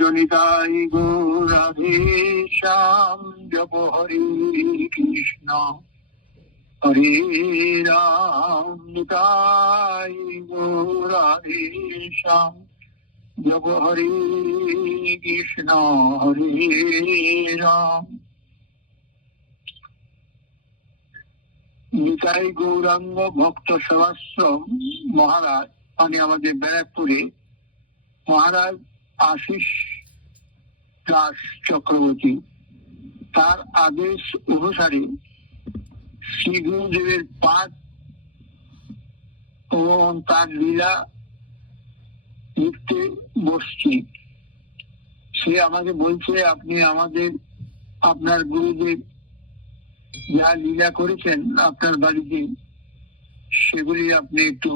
জনিতাই গৌর রাধে শ্যাম। জপ হরে কৃষ্ণ হরে রাম। নিতাই গৌর রাধে শ্যাম। জপ হরে কৃষ্ণ হরে রাম। নিতাই গৌরাঙ্গ ভক্ত সেবাশ্রম মহারাজ, মানে আমাদের ব্যারাকপুরে মহারাজ আশিস দাস চক্রবর্তী, তার আদেশ অনুসারে শ্রী গুরুদেবের পাঠ এবং তার লীলা লিখতে বসছি। সে আমাকে বলছে, আপনি আপনার গুরুদেব যা লীলা করেছেন আপনার বাড়িতে, সেগুলি আপনি একটু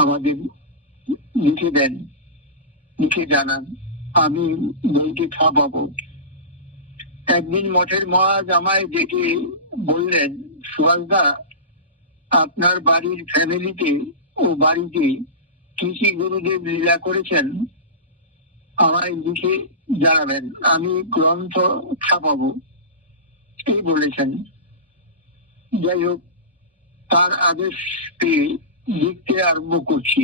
আমাদের লিখে দেন, লিখে জানান, আমি বইটি ছাপাবো। একদিন মঠের মহারাজ আমায় ডেকে বললেন, সুভাষদা, আপনার বাড়ির ফ্যামিলিতে ও বাড়িতে কি কি গুরুদেব লীলা করেছেন আমায় লিখে জানাবেন, আমি গ্রন্থ ছাপাবো, এই বলেছেন। যাই হোক, তার আদেশ পেয়ে লিখতে আরম্ভ করছি।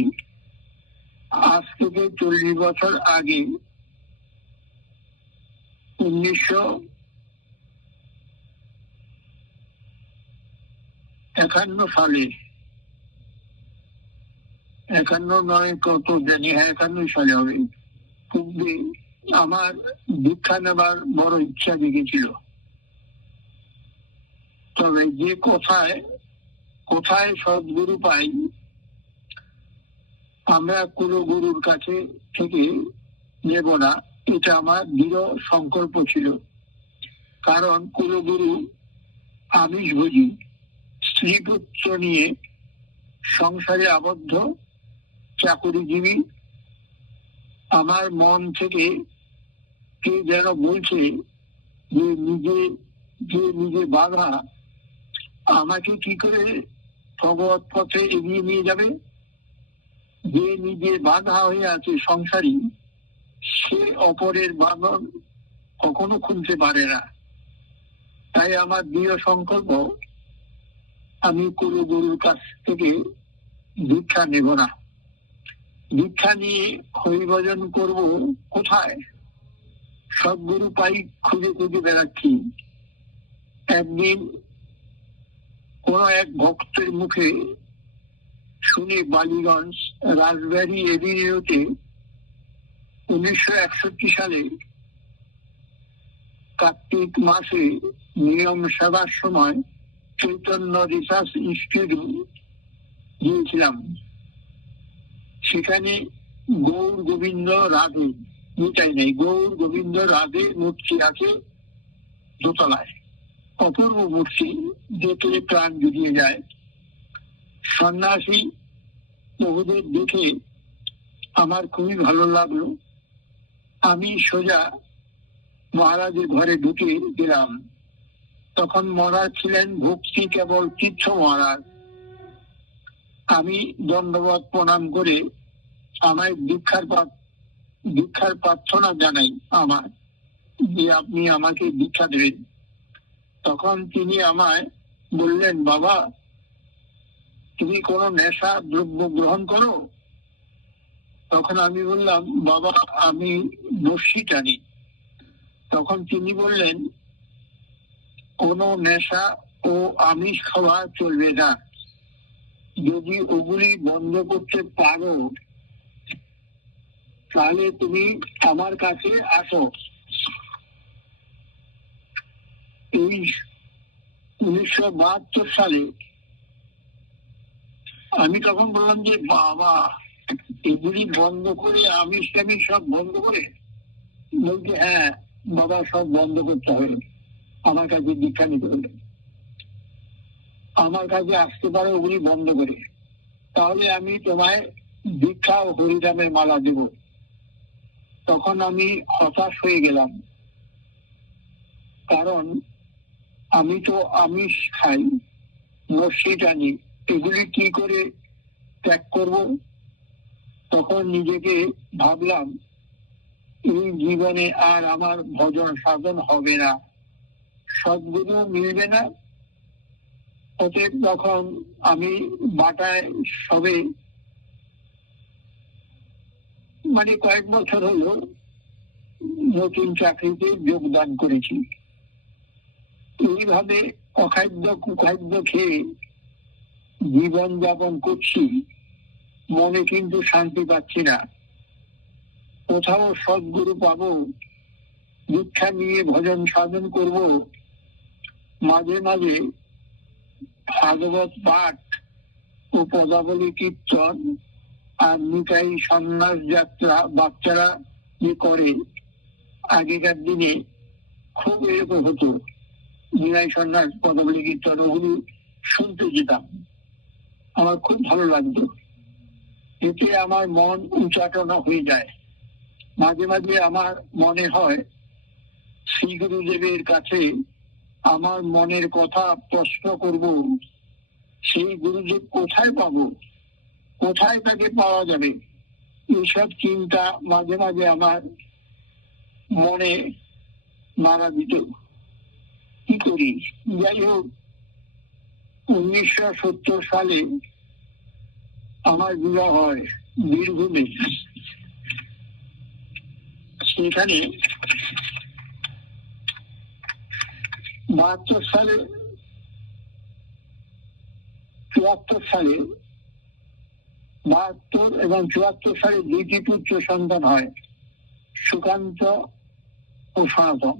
আজ থেকে 40 বছর আগে 1951 সালে, 51 নয় কত জানি, 51 সালে হবে, পূর্বে আমার দীক্ষা নেবার বড় ইচ্ছা জেগেছিল। তবে যে কোথায় সদ্গুরু পাই, আমরা কুলগুরুর কাছে থেকে নেব না, এটা আমার দৃঢ় সংকল্প ছিল। কারণ কুলগুরু আমিষভোজী, স্ত্রী পুত্র নিয়ে সংসারে আবদ্ধ চাকুরিজীবী। আমার মন থেকে কে যেন বলছে যে নিজে বাধা, আমাকে কি করে ভগবত পথে এগিয়ে নিয়ে যাবে? যে নিজে বাধা হয়ে আছে সংসারী, সে অপরের বাঁধন কখনো খুলতে পারে না। তাই আমার দৃঢ় সংকল্প, আমি কুলগুরুর কাছ থেকে দীক্ষা নেব না। দীক্ষা নিয়ে হরিভজন করব কোথায়? সদ্গুরু পাই খুঁজে খুঁজে বেড়াচ্ছি। একদিন কোন এক ভক্তের মুখে শুনে বালিগঞ্জ রাজবাড়ি এভিনিউতে 1961 সালে কার্তিক মাসে নিয়ম সেবার সময় চৈতন্য রিসার্চ ইনস্টিটিউট গিয়েছিলাম। সেখানে গৌর গোবিন্দ রাধে, মিটাই নেই, গৌর গোবিন্দ রাধে মূর্তি আছে দোতলায়। অপূর্ব মূর্তি, দেখলে প্রাণ জুড়িয়ে যায়। সন্ন্যাসী বহুদের দেখে আমার খুবই ভালো লাগলো। আমি সোজা মহারাজের ঘরে ঢুকে গেলাম। তখন মহারাজ ছিলেন ভক্তি কেবল তীর্থ মহারাজ। আমি দণ্ডবত প্রণাম করে আমায় দীক্ষার প্রার্থনা জানাই আমার, যে আপনি আমাকে দীক্ষা দেবেন। তখন তিনি আমায় বললেন, বাবা, তুমি কোনো নেশা দ্রব্য গ্রহণ করো? তখন আমি বললাম, বাবা, আমি বর্ষি টানি। তখন তিনি বললেন, কোনো নেশা ও আমিষ খাওয়া চলবে না। যদি ওগুলি বন্ধ করতে পারো তাহলে তুমি আমার কাছে আসো। এই 1972 সালে আমি তখন বললাম যে, বাবা, এগুলি বন্ধ করে, আমিষ টামিষ সব বন্ধ করে? বলছে, হ্যাঁ বাবা, সব বন্ধ করতে হবে, আমার কাছে দীক্ষা নিতে হবে, আমার কাছে আসতে পারো ওগুলি বন্ধ করে, তাহলে আমি তোমায় দীক্ষা ও হরিনামের মালা দেব। তখন আমি হতাশ হয়ে গেলাম, কারণ আমি তো আমিষ খাই, মসজিদ আনি, এগুলি কি করে ত্যাগ করব? তখন নিজেকে ভাবলাম এই জীবনে আর আমার ভজন সাধন হবে না, সদ্গুরু মিলবে না। অতএব তখন আমি বাটায় সবে কয়েক বছর হলো নতুন চাকরিতে যোগদান করেছি। এইভাবে অখাদ্য কুখাদ্য খেয়ে জীবন যাপন করছি, মনে কিন্তু শান্তি পাচ্ছি না। কোথাও সদ্গুরু পাবো, দীক্ষা নিয়ে ভজন সাধন করব, মাঝে মাঝে ভাগবত পাঠ ও পদাবলী কীর্তন আর নিতাই সন্ন্যাস যাত্রা বাচ্চারা যে করে, আগেকার দিনে খুব এরকম হতো, নিতাই সন্ন্যাস পদাবলী কীর্তন ওগুলি শুনতে যেতাম, আমার খুব ভালো লাগতো। এতে আমার মন উচ্চাটনা হয়ে যায়। মাঝে মাঝে আমার মনে হয় শ্রী গুরুদেবের কাছে আমার মনের কথা প্রশ্ন করব, সেই গুরুদেব কোথায় পাবো, কোথায় তাকে পাওয়া যাবে, এইসব চিন্তা মাঝে মাঝে আমার মনে নাড়া দিত। কি করি? যাই হোক, 1970 সালে আমার বিবাহ হয় বীরভূমে। সেখানে 72 সালে 74 সালে 72 এবং 74 সালে দুইটি পুত্র সন্তান হয়, সুকান্ত ও সনাতন।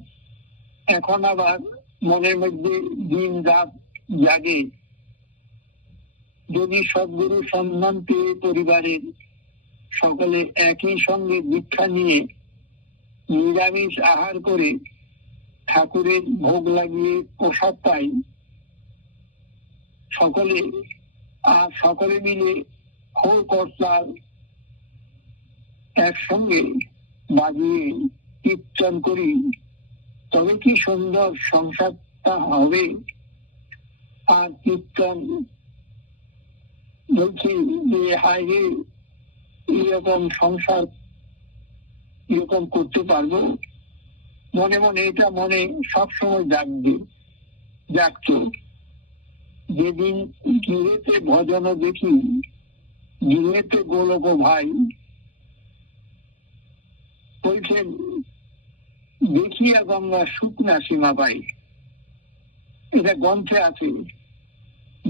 এখন আবার মনের মধ্যে দিন রাত জাগে, যদি সদ্গুরু সন্ধান পেয়ে পরিবারের সকলে একই সঙ্গে দীক্ষা নিয়ে নিরামিষ আহার করে ঠাকুরের ভোগ লাগিয়ে প্রসাদ পাই, সকলে মিলে খোল কর্তার একসঙ্গে বাজিয়ে কীর্তন করি, তবে কি সুন্দর সংসারটা হবে। আর কীর্তন বলছি যে হায়, এরকম সংসার এরকম করতে পারবো। মনে মনে এটা মনে সবসময় জাগতো। যেদিন গৃহেতে ভজন দেখি, গৃহেতে গোলক ভাই বলছেন, দেখিয়া গঙ্গা শুকনা সীমা পাই। এটা গ্রন্থে আছে,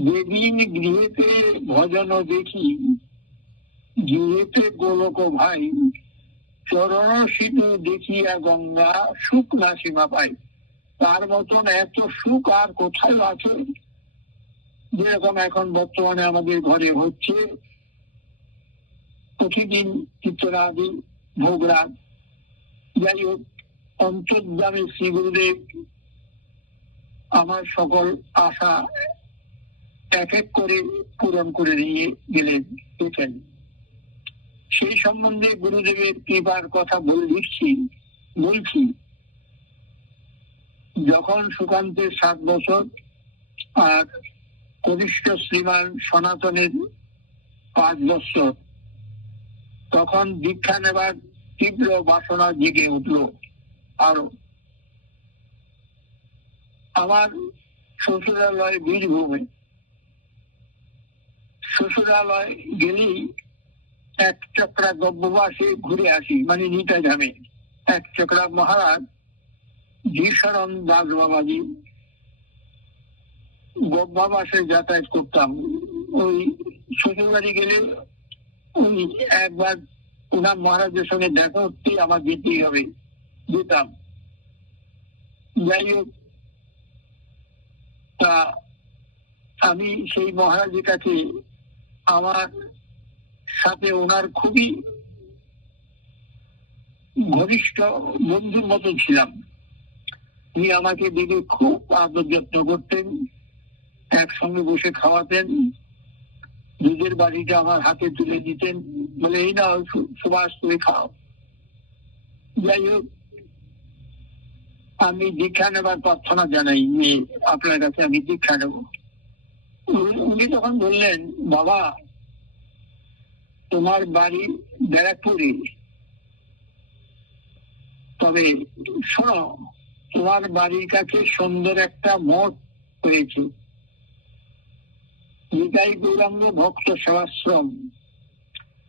যেদিন গৃহেতে ভজন দেখি, গৃহেতে গোলক ভাই, চরণ সিধু দেখিয়া গঙ্গা শুকনা সীমা পাই। তার মতন এত সুখ আর কোথায় আছে, যেরকম এখন বর্তমানে আমাদের ঘরে হচ্ছে। প্রতিদিন কীর্তনাদি ভোগরাগ। যাই হোক, অন্তর্যামী শ্রী গুরুদেব আমার সকল আশা এক এক করে পূরণ করে নিয়ে গেলেন। সেই সম্বন্ধে গুরুদেবের কৃপার কথা বলছি। যখন সুকান্তের 7 বছর আর কনিষ্ঠ শ্রীমান সনাতনের 5 বছর, তখন দীক্ষা নেবার তীব্র বাসনা জেগে উঠল। আরো আমার শ্বশুরালয় বীরভূমে। শ্বশুরালয় গেলেই এক চক্রা গব্যবাসে ঘুরে আসি, নিতাই ধামে। এক চক্রা মহারাজ ধীশরণ দাস বাবাজি গব্যবাসে যাতায়াত করতাম। ওই শ্বশুরবাড়ি গেলে ওই একবার ওনার মহারাজের সঙ্গে দেখা করতেই আমার যেতেই হবে, যেতাম। যাই হোক, তা আমি সেই মহারাজের কাছে আমার সাথে ওনার খুবই ঘনিষ্ঠ বন্ধুর মতো ছিলাম। উনি আমাকে দিদি খুব আদর যত্ন করতেন, একসঙ্গে বসে খাওয়াতেন, দুধের বাড়িটা আমার হাতে তুলে দিতেন, বলে এই না সুবাস করে খাও। যাই হোক, আমি দীক্ষা নেবার প্রার্থনা জানাই যে আপনার কাছে আমি দীক্ষা নেব। উনি তখন বললেন, বাবা তোমার বাড়ি ব্যারাকপুরে, তবে শোনো, তোমার বাড়ির কাছে সুন্দর একটা মঠ হয়েছে, নিতাই গৌরাঙ্গ ভক্ত সেবাশ্রম,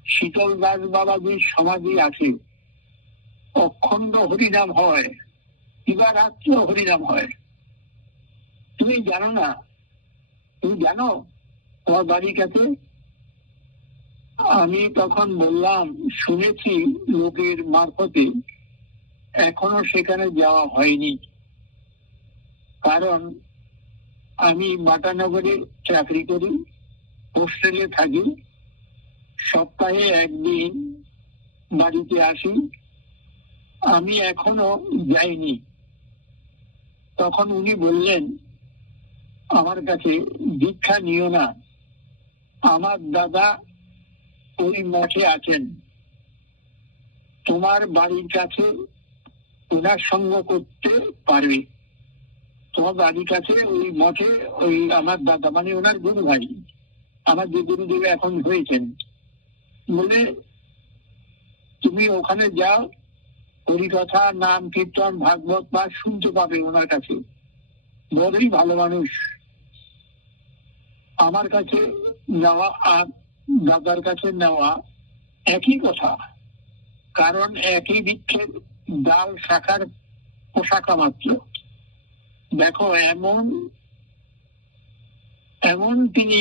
শীতল দাস বাবাজির সমাধি আছে, অখণ্ড হরিনাম হয়, দিবারাত্র হরিনাম হয়। তুমি জানো না? তুমি জানো তোমার বাড়ির কাছে? আমি তখন বললাম, শুনেছি লোকের মারফতে, এখনো সেখানে যাওয়া হয়নি, কারণ আমি বাটানগরে চাকরি করি, হোস্টেলে থাকি, সপ্তাহে একদিন বাড়িতে আসি, আমি এখনো যাইনি। তখন উনি বললেন, আমার কাছে দীক্ষা নিও না, আমার দাদা ওই মঠে আছেন, তোমার বাড়ির কাছে ওনার সঙ্গ করতে পারবে। তোমার বাড়ির কাছে ওই মঠে ওই আমার দাদা, মানে ওনার গুরু ভাই, আমার যে গুরুদেব এখন হয়েছেন, বলে তুমি ওখানে যাও, হরিকথা, নাম কীর্তন, ভাগবত পাঠ শুনতে পাবে ওনার কাছে, বড়ই ভালো মানুষ। আমার কাছে নেওয়া আর দাদার কাছে নেওয়া একই কথা, কারণ একই বৃক্ষের ডাল শাখার পোশাকা মাত্র। দেখো, এমন এমন তিনি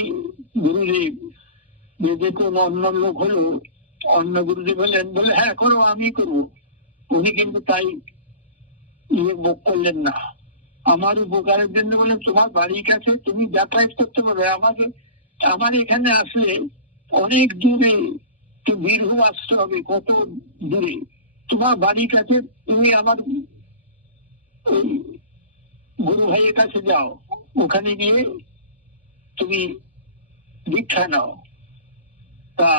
গুরুদেব, যে কোন অন্য লোক হলো, অন্য গুরুদেব হলেন, বলে হ্যাঁ করো, আমি করবো, উনি কিন্তু তাই বক করলেন না। আমার উপকারের জন্য বলে, তোমার বাড়ির কাছে তুমি যাতায়াত করতে পারবে, আমার এখানে আসলে অনেক দূরে, তো বীরভূম আসতে হবে, কত দূরে, তোমার বাড়ির কাছে তুমি আমার ওই গুরু ভাইয়ের কাছে যাও, ওখানে গিয়ে তুমি দীক্ষা নাও। তা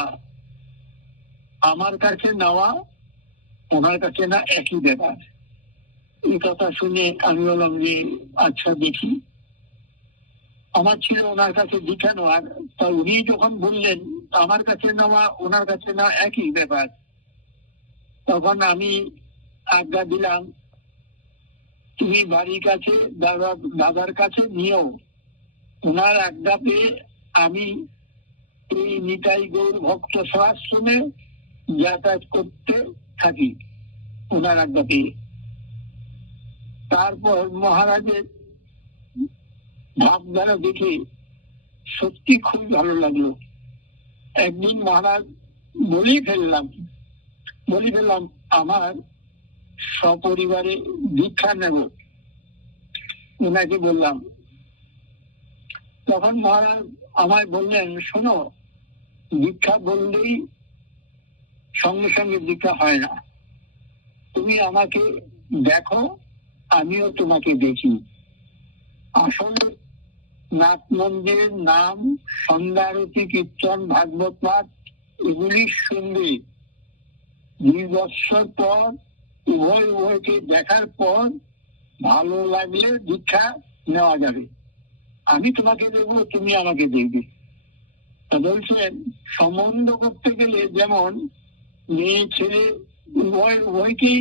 আমার কাছে নেওয়া ওনার কাছে না একই ব্যাপার। এই কথা শুনে আমি বললাম যে আচ্ছা দেখি। আমার ছিল ওনার কাছে দীক্ষা নেওয়ার, তা উনি যখন বললেন আমার কাছে নেওয়া ওনার কাছে না একই ব্যাপার, তখন আমি আজ্ঞা দিলাম, তুমি বাড়ির কাছে দাদার কাছে নিও। ওনার আজ্ঞা পেয়ে আমি এই নিতাই গৌর ভক্ত সেবাশ্রমে যাতায়াত করতে থাকি, ওনার আজ্ঞা পেয়ে। তারপর মহারাজের ভাবধারা দেখে সত্যি খুব ভালো লাগলো। একদিন মহারাজ বলেই ফেললাম আমার সপরিবারে দীক্ষা নেব, ওনাকে বললাম। তখন মহারাজ আমায় বললেন, শোনো, দীক্ষা বললেই সঙ্গে সঙ্গে দীক্ষা হয় না, তুমি আমাকে দেখো, আমিও তোমাকে দেখি। আসলে নাথ মন্দিরের নাম, সন্ধ্যা আরতি, কীর্তন, ভাগবত পাঠ এগুলি শুনবে। 2 বৎসর পর উভয়কে দেখার পর ভালো লাগলে দীক্ষা নেওয়া যাবে। আমি তোমাকে দেখবো, তুমি আমাকে দেখবে। বলছেন, সম্বন্ধ করতে গেলে যেমন মেয়ে ছেলে উভয়কেই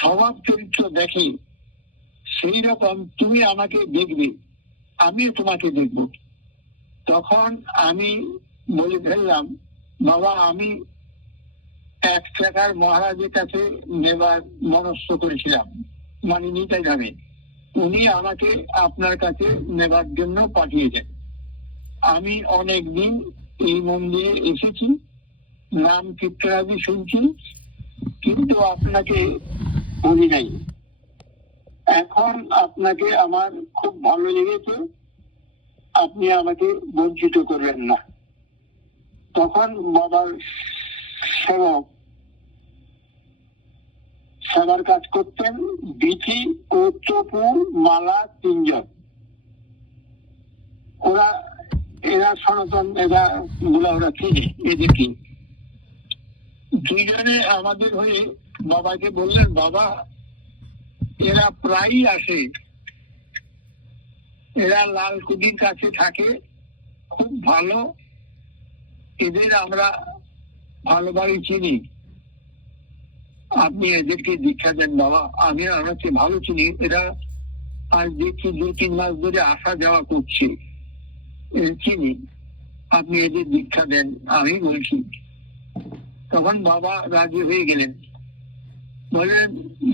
স্বভাব চরিত্র দেখে, সেই রকম তুমি আমাকে দেখবে, আমিও তোমাকে দেখব। তখন আমি বলে ফেললাম, বাবা, আমি 1 টাকার মহারাজের কাছে নেবার মনস্থ করেছিলাম, মানে নিতাই ধামে, উনি আমাকে আপনার কাছে নেবার জন্য পাঠিয়েছেন। আমি অনেকদিন এই মন্দিরে এসেছি, নাম কীর্তনাদি শুনছি, কিন্তু আপনাকে বলি নাই। এখন আপনাকে আমার খুব ভালো লেগেছে, আপনি আমাকে বঞ্চিত করবেন না। তখন বাবার সেবার কাজ করতেন বিথি ও তপু, মালা 3 জন। এরা সনাতন, ওরা চিনে এদেরকে। 2 জনে আমাদের হয়ে বাবাকে বললেন, বাবা, এরা প্রায়ই আসে, এরা লালকুটির কাছে থাকে, খুব ভালো, এদের আমরা ভালোভাবে চিনি। আপনি এদেরকে দীক্ষা দেন বাবা। আমি আমাকে ভালো চিনি, এরা আজ দেখছি 2-3 মাস ধরে আসা যাওয়া করছে, চিনি, আপনি এদের দীক্ষা দেন। আমি বলছি, তখন বাবা রাজি হয়ে গেলেন, বলেন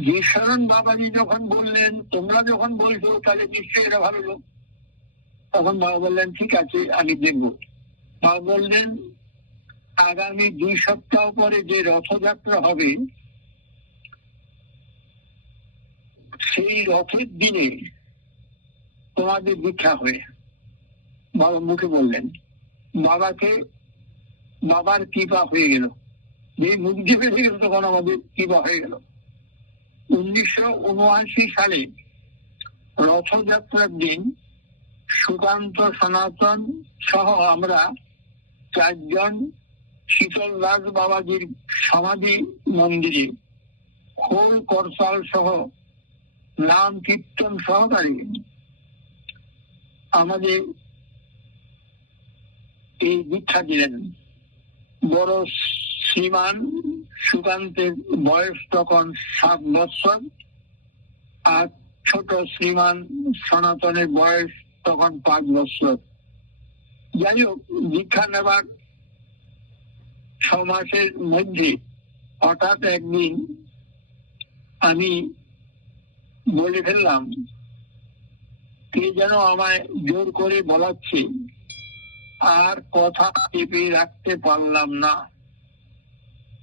জীবসাধন বাবাজি যখন বললেন, তোমরা যখন বলছো তাহলে নিশ্চয়ই এরা ভালো লোক। তখন বাবা বললেন ঠিক আছে, আমি দেখবো। বাবা বললেন আগামী 2 সপ্তাহ পরে যে রথযাত্রা হবে, সেই রথের দিনে তোমাদের দীক্ষা হবে। বাবা মুখে বললেন, বাবার কৃপা হয়ে গেল, যে মুখ দিয়ে বেরিয়ে গেল তখন আমাদের কৃপা হয়ে গেল। 1979 সালে রথযাত্রার দিন সুকান্ত, সনাতন সহ আমরা 4 জন শীতল দাস বাবাজির সমাধি মন্দিরে খোল করতাল সহ নাম কীর্তন সহকারে আমাদের এই দীক্ষা দিলেন। বড় শ্রীমান সুকান্তের বয়স তখন 7 বছর, আর ছোট শ্রীমান সনাতনের বয়স তখন 5 বছর। যাই হোক, দীক্ষা নেবার 6 মাসের মধ্যে হঠাৎ একদিন আমি বলে ফেললাম, কে যেন আমায় জোর করে বলাচ্ছে, আর কথা চেপে রাখতে পারলাম না।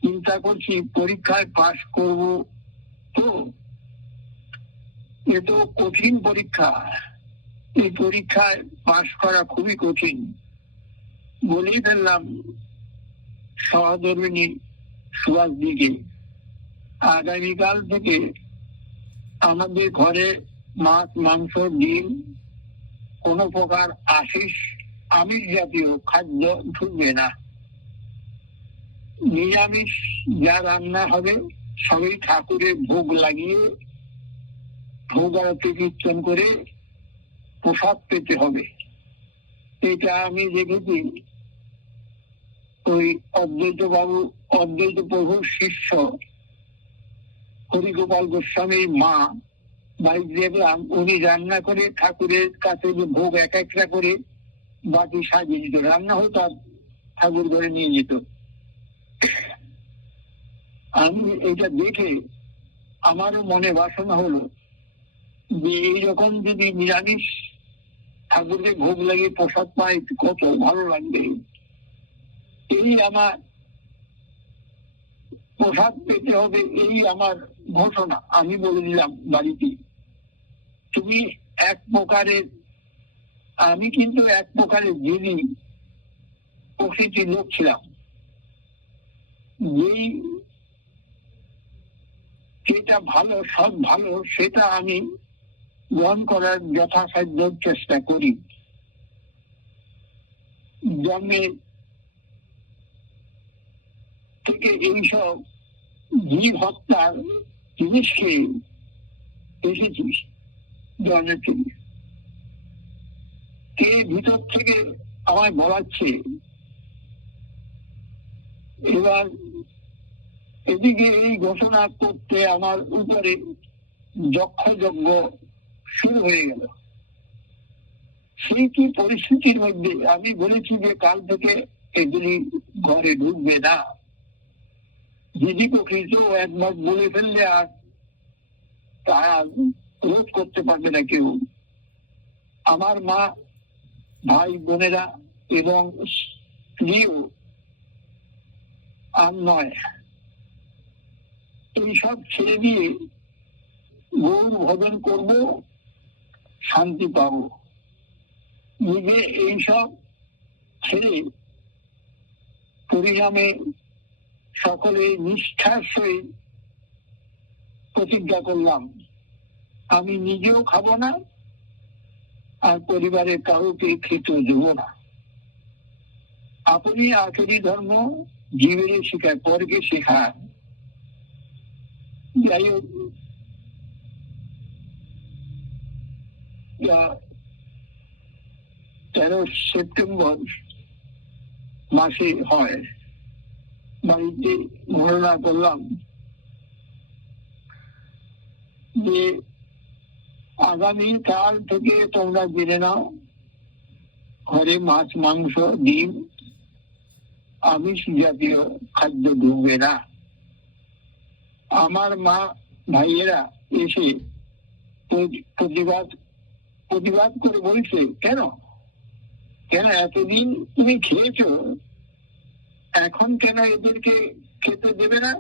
চিন্তা করছি পরীক্ষায় পাশ করব, তো এ তো কঠিন পরীক্ষা, এই পরীক্ষায় পাশ করা খুবই কঠিন। বলেই ফেললাম সহধর্মিনী সুভাষ দিকে, আগামীকাল থেকে আমাদের ঘরে মাছ, মাংস, ডিম, কোন প্রকার আমিষ জাতীয় খাদ্য ঢুকবে না। নিরামিষ যা রান্না হবে সবই ঠাকুরের ভোগ লাগিয়ে ভোগ আরতি কীর্তন করে প্রসাদ পেতে হবে। এটা আমি দেখেছি ওই অদ্বৈত প্রভুর শিষ্য হরিগোপাল গোস্বামীর মা বাড়িতে দেখলাম, উনি রান্না করে ঠাকুরের কাছে যে ভোগ এক একটা করে বাটি সাজিয়ে দিত, রান্না হতো আর ঠাকুর ঘরে নিয়ে যেত। আমি এটা দেখে আমারও মনে বাসনা হলো যে এইরকম যদি নিরামিষ ঠাকুরকে ভোগ লাগিয়ে প্রসাদ পাই কত ভালো লাগবে। এই আমার প্রসাদ পেতে হবে, এই আমার ঘোষণা। আমি বলে দিলাম বাড়িতে, তুমি আমি কিন্তু এক প্রকারের জেদি প্রকৃতির লোক ছিলাম। যেটা ভালো, সব ভালো, সেটা আমি গ্রহণ করার যথাসাধ্য চেষ্টা করি। জন্মের থেকে এইসব জীব হত্যার জিনিসকে এসেছি জন্মের থেকে। কে ভিতর থেকে আমায় বলাচ্ছে। এবার এদিকে এই ঘোষণা করতে আমার উপরে যজ্ঞ শুরু হয়ে গেল। সেই কি পরিস্থিতির মধ্যে আমি বলেছি যে কাল থেকে এগুলি ঘরে ঢুকবে না। দিদি প্রকৃত একবার বলে ফেললে আর তা রোধ করতে পারবে না কেউ। আমার মা, ভাই বোনেরা এবং স্ত্রীও আর নয়, এইসব ছেড়ে দিয়ে গৌর ভজন করব, শান্তি পাব। নিজে এইসব ছেড়ে পরিণামে সকলে নিষ্ঠার সহিত প্রতিজ্ঞা করলাম, আমি নিজেও খাবো না আর পরিবারের কাউকে খেতে দেব না। আপনি আখেরি ধর্ম জীবের শেখায়, পরকে শেখায়। যাই হোক, 13 সেপ্টেম্বর মাসে হয়, বাড়িতে ঘোষণা করলাম যে আগামী কাল থেকে তোমরা জেনে নাও ঘরে মাছ, মাংস, ডিম, আমিষ জাতীয় খাদ্য ঢুকবে না। আমার মা ভাইয়েরা এসে প্রতিবাদ করে বলছে, কেন কেন এতদিন তুমি খেয়েছো, এখন কেন এদেরকে খেতে দেবে না?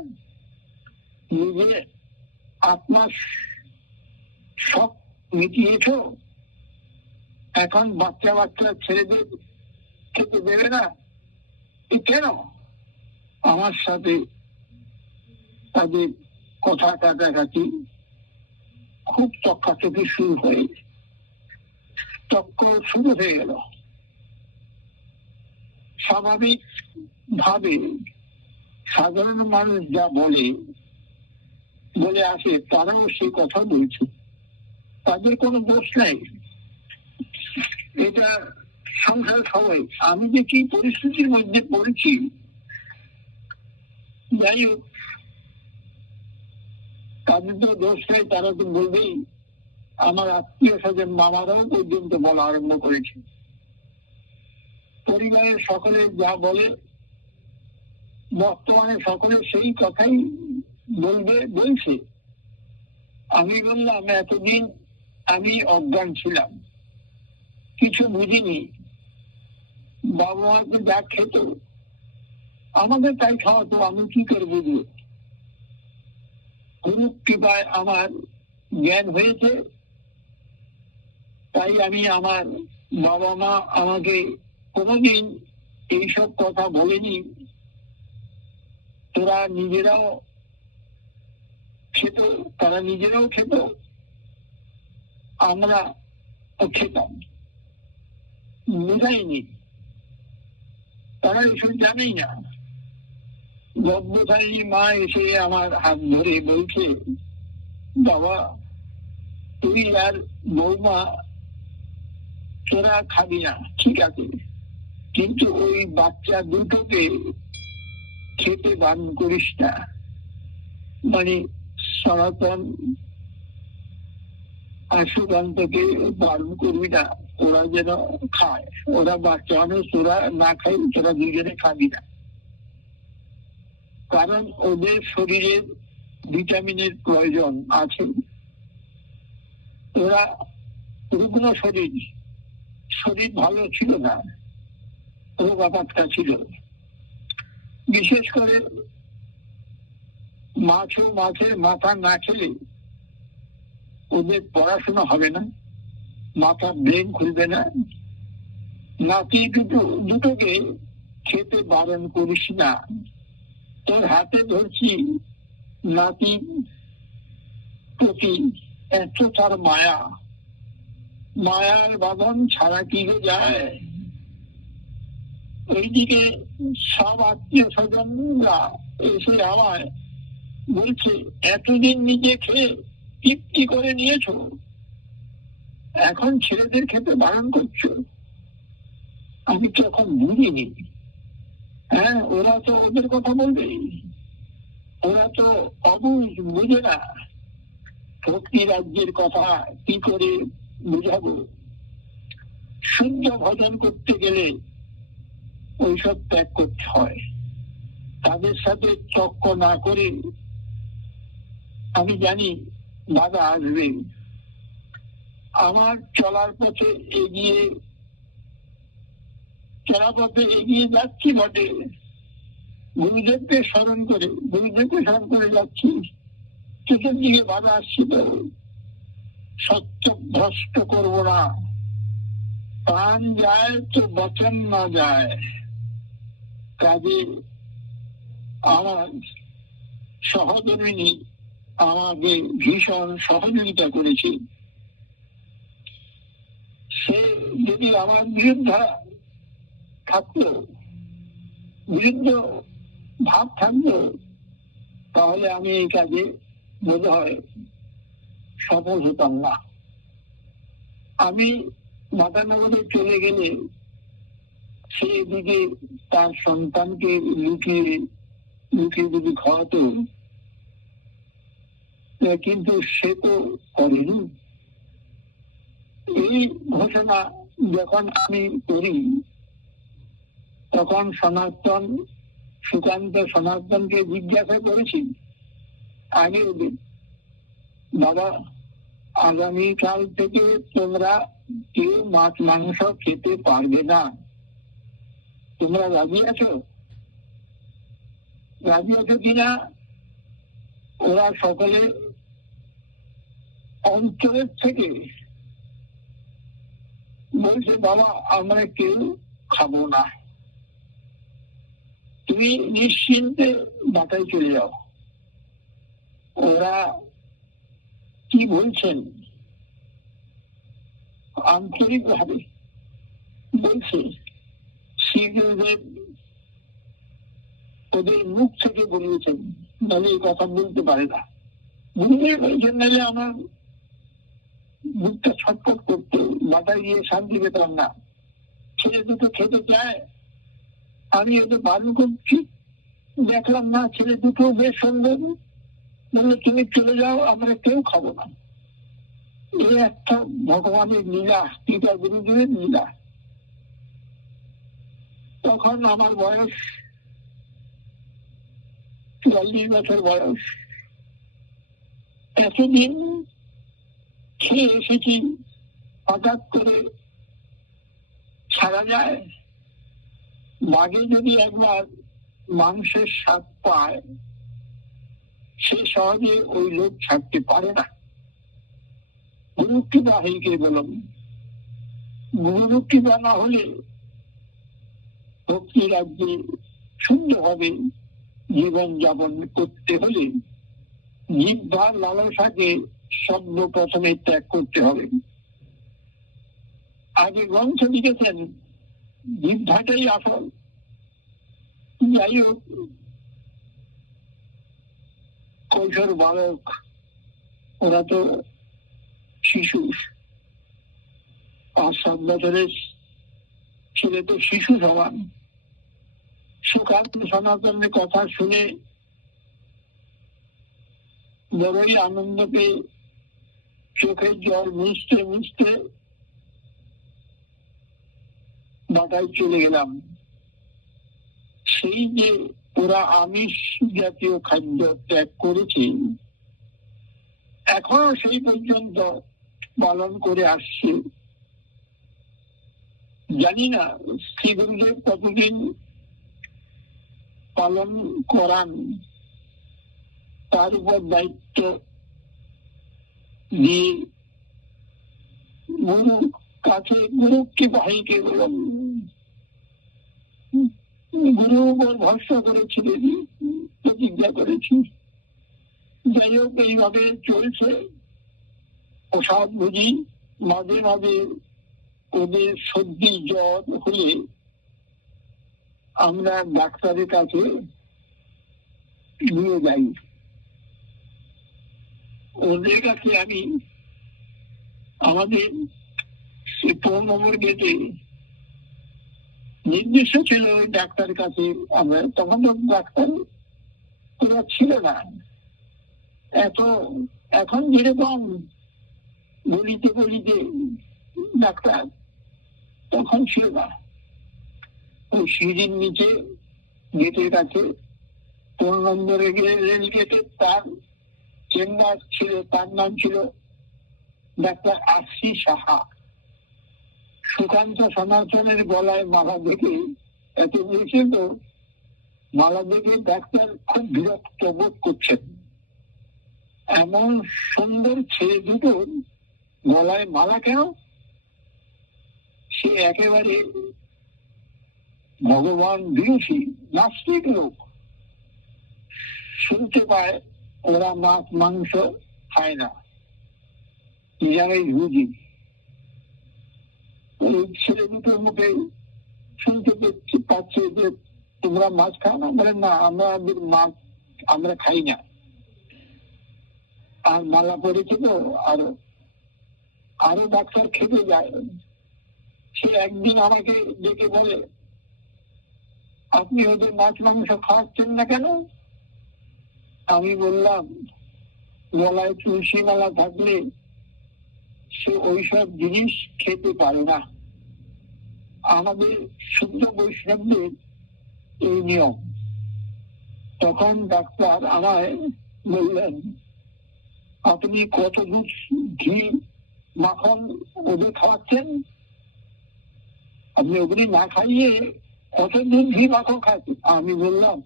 নিজে আত্মার শখ মিটিয়েছ, এখন বাচ্চা বাচ্চা ছেলেদের খেতে দেবে না? কেন? আমার সাথে তাদের কথা কাটাকাটি খুব তক্কাতকি শুরু হয়ে গেল। স্বাভাবিক ভাবে সাধারণ মানুষ যা বলে আসে তারাও সেই কথা বলছে, তাদের কোনো দোষ নাই, এটা সংসার সবাই। আমি যে কি পরিস্থিতির মধ্যে পড়েছি, যাই হোক, তাদের তো দোষ নেই, তারা তো বলবেই। আমার আত্মীয় স্বজন মামারাও পর্যন্ত বলা আরম্ভ করেছে। পরিবারের সকলে যা বলে বর্তমানে সকলে সেই কথাই বলছে। আমি বললাম, এতদিন আমি অজ্ঞান ছিলাম, কিছু বুঝিনি। বাবা মাকে যা খেত আমাকে তাই খাওয়াতো, আমি কি করে বুঝবো? গুরু কৃপায় আমার জ্ঞান হয়েছে, তাই আমি, আমার বাবা মা আমাকে কোনোদিন এইসব কথা বলেনি। তারা নিজেরাও খেত, আমরা খেতাম, বোঝাইনি। তারা এসব জানেই না। গর্ভধারিণী মা এসে আমার হাত ধরে বলছে, বাবা তুই আর বৌমা তোরা খাবি না, ঠিক আছে, কিন্তু ওই বাচ্চা দুটোকে খেতে বারণ করিস না, মানে সনাতন সুকান্তকে বারণ করবি না, ওরা যেন খায়। ওরা বাচ্চা মানুষ, ওরা না খাই, তোরা দুজনে খাবি না, কারণ ওদের শরীরের ভিটামিনের প্রয়োজন আছে। ওরা রুগ্ন শরীর ভালো ছিল না, রোগাপাতটা ছিল। বিশেষ করে মাছের মাথা না খেলে ওদের পড়াশোনা হবে না, মাথার ব্রেন খুলবে না। নাতি দুটোকে খেতে বারণ করিস না। তোর হাতে ধরছি, নাতি প্রতি এত তার মায়ার বাঁধন ছাড়া কি যায়? ওইদিকে সব আত্মীয় স্বজনরা এসে আমায় বলছে, এতদিন নিজে খেয়ে তৃপ্তি করে নিয়েছো, এখন ছেলেদের খেতে বারণ করছো। আমি তো এখন বুঝিনি। হ্যাঁ, ওরা তো ওদের কথা বলবে, ওরা তো অবুঝ, বুঝে না। ভক্তি রাজ্যের কথা কি করে বুঝাবো? শুদ্ধ ভজন করতে গেলে ওইসব ত্যাগ করতে হয়। তাদের সাথে তর্ক না করে, আমি জানি বাধা আসবে। আমার চলার পথে এগিয়ে যাচ্ছি বটে, গুরুদেবকে স্মরণ করে যাচ্ছি। চতুর্দিকে বাধা আসছি, তো সত্য ভ্রষ্ট করব না। প্রাণ যায় তো বচন না যায়। কাজে আমার সহধর্মিনী আমাকে ভীষণ সহযোগিতা করেছে। সে যদি আমার বিরুদ্ধ ভাব থাকতো, তাহলে আমি এই কাজে বোধ হয় সফল হতাম না। আমি মাতানগরে চলে গেলে সে এদিকে তার সন্তানকে লুকিয়ে যদি খাওয়াতো, কিন্তু সে তো করেনি। এই ঘোষণা যখন আমি করি তখন সুকান্ত সনাতনকে জিজ্ঞাসা করেছি আগে ওদের, বাবা আগামীকাল থেকে তোমরা কেউ মাছ মাংস খেতে পারবে না, তোমরা রাজি আছো? রাজি আছো কিনা? ওরা সকলে অন্তরের থেকে বলছে, বাবা আমরা কেউ খাবো না, তুমি নিশ্চিন্তে বাটায় চলে যাও। ওরা কি বলছেন আন্তরিক ভাবে বলছে, শ্রীগুরুদেব ওদের মুখ থেকে বলিয়েছেন, নাহলে এই কথা বলতে পারে না। গুরুদেব বলেছেন, নাহলে আমার বুকটা ছটফট করতো, বাটায় গিয়ে শান্তি পেতাম না। ছেলে দুটো খেতে চায়, আমি ওদের বারণ করছি, দেখলাম না ছেলে দুটো বেশ সুন্দর, বললে তুমি চলে যাও, আমরা কেউ খাবো না। এই একটা ভগবানের লীলা, পিতা গুরুদেবের লীলা। তখন আমার বয়স ৪৪ বছর বয়স। এতদিন খেয়ে এসেছি, হঠাৎ করে ছাড়া যায়? বাঘে যদি একবার মাংসের স্বাদ পায়, সে সহজে ওই লোক ছাড়তে পারে না। গুরুকৃপা হইকে বললাম, গুরুকৃপা না হলে ভক্তি রাজ্যে সুন্দরভাবে জীবন যাপন করতে হলে জিহ্বার লালসাকে সর্বপ্রথমে ত্যাগ করতে হবে। আগে গ্রন্থ লিখেছেন জিহ্বাটাই আসল। যাই হোক, কৈশোর বালক, ওরা তো শিশু, ৫-৭ বছরের ছেলে তো শিশু সমান। সুকান্ত সনাতনের কথা শুনে বড়ই আনন্দ পেয়ে চোখের জল মুছতে মুছতে বাটায় চলে গেলাম। সেই যে ওরা আমিষ জাতীয় খাদ্য ত্যাগ করেছে, এখনো সেই পর্যন্ত পালন করে আসছে। জানি না শ্রী গুরুদেব কতদিন পালন করান, তার উপর দায়িত্ব দিয়ে গুরু কাছে গুরুকে ভাইকে বললাম, গুরু উপর ভরসা করেছিলেন, প্রতিজ্ঞা করেছি। যাই হোক, এইভাবে চলছে। প্রসাদ বুঝি মাঝে মাঝে ওদের সর্দি জ্বর হলে আমরা ডাক্তারের কাছে নিয়ে যাই। ওদের কাছে আমি আমাদের ১৫ নম্বর গেটে নির্দিষ্ট ছিল ওই ডাক্তারের কাছে আমরা, তখন তো ডাক্তার ওরা ছিল না এত। এখন যেরকম গলিতে গলিতে ডাক্তার, তখন ছিল না। ওই সিঁড়ির নিচে গেটের কাছে ১৫ নম্বরে রেল গেটে তার চেম্বার ছিল, তার নাম ছিল ডাক্তার আশি সাহা। সুকান্ত সনাতনের গলায় মালা দেখে, এত বলেছিল মালা দেখে ডাক্তার খুব বিরক্ত বোধ করছেন। এমন সুন্দর ছেলে দুটো গলায় মালা কেন? সে একেবারে ভগবান বিরোধী নাস্তিক লোক। শুনতে পায় ওরা মাছ মাংস খায় না, নিরামিষ ভুজি। ওই ছেলে দুটোর মুখে শুনতে পাচ্ছে যে তোমরা মাছ খাও না, বলে না আমাদের মাছ আমরা খাই না। আর মালা পড়েছে তো আরো ডাক্তার খেতে যায়। সে একদিন আমাকে ডেকে বলে, আপনি ওদের মাছ মাংস খাওয়াচ্ছেন না কেন? আমি বললাম, গলায় তুলসী মালা থাকলে সে ওইসব জিনিস খেতে পারে না। আমাদের শুদ্ধ বৈষ্ণবদের এই নিয়ম। তখন ডাক্তার আমায় বললেন, আপনি কত দুধ ঘি মাখন ওদের খাওয়াচ্ছেন? আপনি ওগুলি না খাইয়ে কত দুধ ঘি মাখন খাচ্ছেন? আমি বললাম,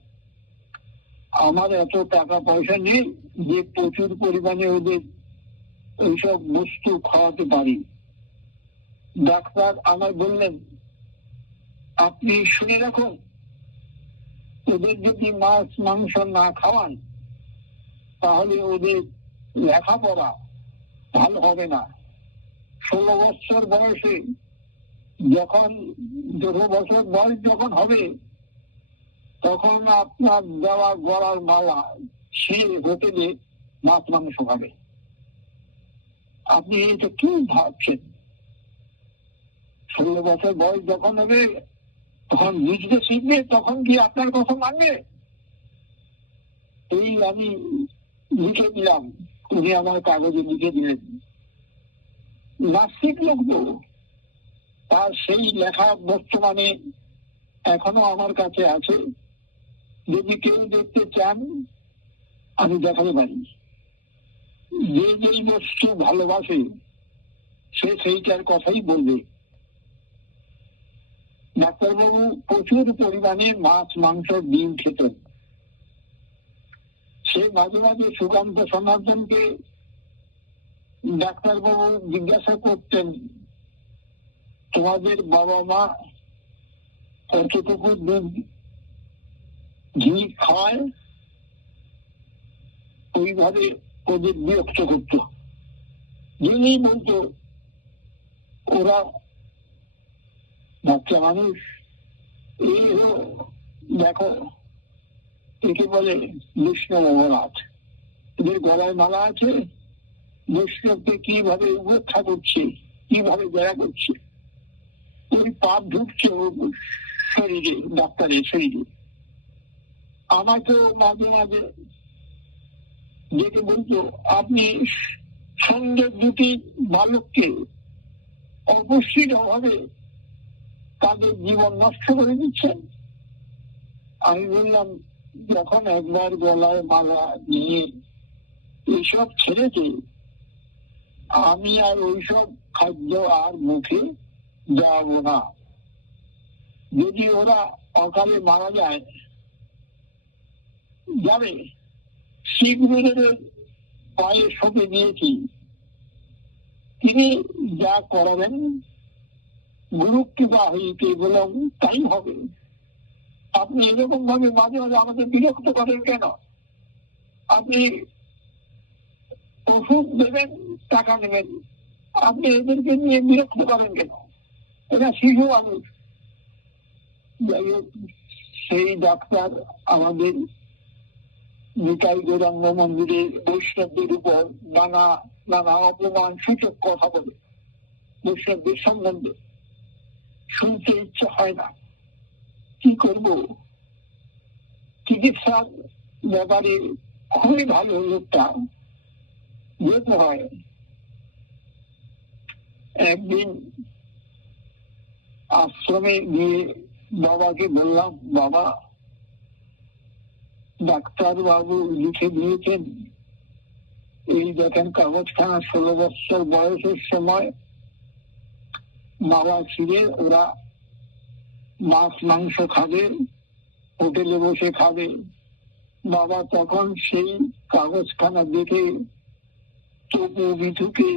আমার এত টাকা পয়সা নেই যে প্রচুর পরিমাণে ওদের ওইসব বস্তু খাওয়াতে পারি। ডাক্তার আমায় বললেন, আপনি শুনে রাখুন, ওদের যদি মাছ মাংস না খাওয়ান তাহলে ওদের লেখাপড়া ভালো হবে না। 16 বছর বয়সে যখন 12 বছর বয়স যখন হবে তখন আপনার দেওয়া গলার মালা সে হোটেলে মাছ মাংস খাবে। আপনি এটা কি ভাবছেন? 16 বছর বয়স যখন হবে তখন বুঝতে শিখবে, তখন কি আপনার কথা মানবে? এই আমি লিখে দিলাম, উনি আমার কাগজে লিখে দিলেন। নাস্তিক লোক তো, তার সেই লেখা বর্তমানে এখনো আমার কাছে আছে। যদি কেউ দেখতে চান আমি দেখাতে পারি। যে যেই বস্তু ভালোবাসে সে সেইটার কথাই বলবে। ডাক্তারবাবু প্রচুর পরিমাণে মাছ মাংস ডিম খেতেন। সে মাঝে মাঝে সুকান্ত সনাতনকে ডাক্তারবাবু জিজ্ঞাসা করতেন, তোমাদের বাবা মা কতটুকু দুধ ঘি খায়? ওইভাবে ওদের বিরক্ত করত। যিনি বলতো ওরা বাচ্চা মানুষ, এই দেখো একে বলে বৈষ্ণব অপরাধ, এদের গলায় মালা আছে, বৈষ্ণবকে কিভাবে উপেক্ষা করছে, কিভাবে দয়া করছে, ওই পাপ ঢুকছে শরীরে, ডাক্তারের শরীরে। আমাকে মাঝে মাঝে ডেকে বলতো, আপনি সন্ধ্যের দুটি বালককে অপুষ্টির অভাবে তাদের জীবন নষ্ট করে দিচ্ছেন। আমি বললাম, যখন একবার গলায় মালা নিয়ে এইসব ছেড়েছে, আমি আর ওইসব খাদ্য আর মুখে যাবো না। যদি ওরা অকালে মারা যায় যাবে, শিবগুরুদেবের পায়ে সঁপে দিয়েছি, তিনি যা করাবেন গুরু কৃপা হইতে বললাম তাই হবে। আপনি এরকম ভাবে মাঝে মাঝে আমাদের বিরক্ত করেন কেন? আপনি ওষুধ দেবেন, টাকা নেবেন, আপনি এদেরকে নিয়ে বিরক্ত করেন কেন? এরা শিশু মানুষ। যাই হোক, সেই ডাক্তার আমাদের নিতাই গৌরাঙ্গ মন্দিরে বৈষ্ণবদের উপর নানা নানা অপমান সূচক কথা বলে। বৈষ্ণবদের সম্বন্ধে শুনতে ইচ্ছা হয় না, কি করব? চিকিৎসার ব্যাপারে খুবই ভালো লোকটা, যেতে হয়। একদিন আশ্রমে গিয়ে বাবাকে বললাম, বাবা, ডাক্তার বাবু লিখে দিয়েছেন, এই দেখেন কাগজখানা, 16 বছর বয়সের সময় মালা ছিঁড়ে ওরা মাছ মাংস খাবে, হোটেলে বসে খাবে। বাবা তখন সেই কাগজখানা দেখে তবু বিধুকে,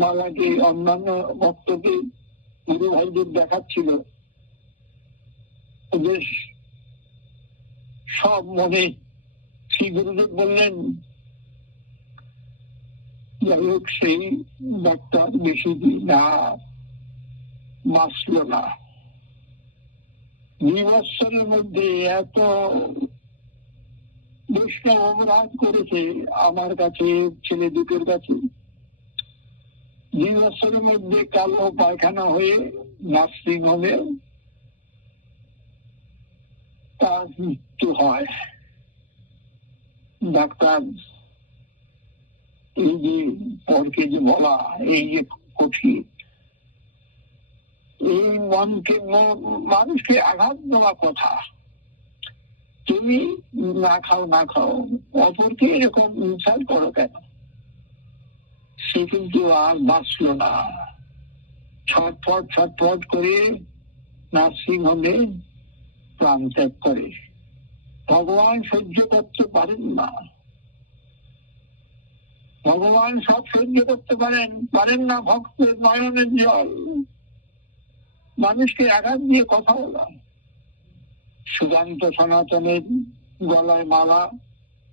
মালাকে, অন্যান্য ভক্তকে, গুরু ভাইদের দেখাচ্ছিল। ওদের সব মনে শ্রী গুরুদেব বললেন। যাই হোক, সেই ডাক্তার বেশি দিন আর বাঁচল না। 2 বছরের মধ্যে এত বৈষ্ণব অপরাধ করেছে আমার কাছে, ছেলে দুটোর কাছে। 2 বছরের মধ্যে কালো পায়খানা হয়ে নার্সিং হোমে তার মৃত্যু হয়। ডাক্তার এই যে পরকে যে বলা, এই যে কঠিন, এই মনকে মানুষকে আঘাত দেওয়া কথা, তুমি না খাও না খাও, অপরকে এরকম ইনসাল্ট করো কেন? সে কিন্তু আর বাঁচল না, ছটফট ছটফট করে নার্সিং হোমে প্রাণ ত্যাগ করে। ভগবান সহ্য করতে পারেন না, ভগবান সব সহ্য করতে পারেন না ভক্তের নয়নের জল। মানুষকে আঘাত দিয়ে কথা বলা। সুকান্ত সনাতনের গলায় মালা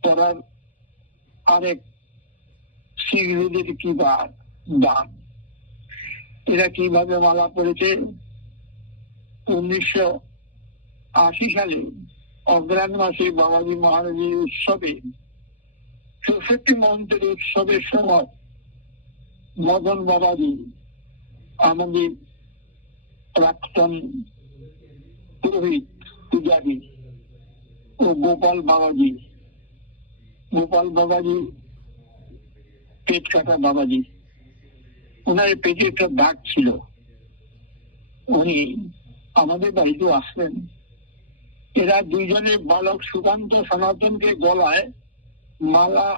পরার আরেক শিখদের কি দান, এরা কিভাবে মালা পড়েছে? 1980 সালে অগ্রহায়ণ মাসে বাবাজি মহারাজের উৎসবে, 64 মন্ত্রের উৎসবের সময় মদন বাবাজি, আমাদের প্রাক্তন পুরোহিত পূজারী, ও গোপাল বাবাজি পেট কাটা বাবাজি, ওনার পেটে একটা দাগ ছিল। উনি আমাদের বাড়িতেও আসলেন। এরা দুইজনে বালক সুকান্ত সনাতনকে গলায় মালা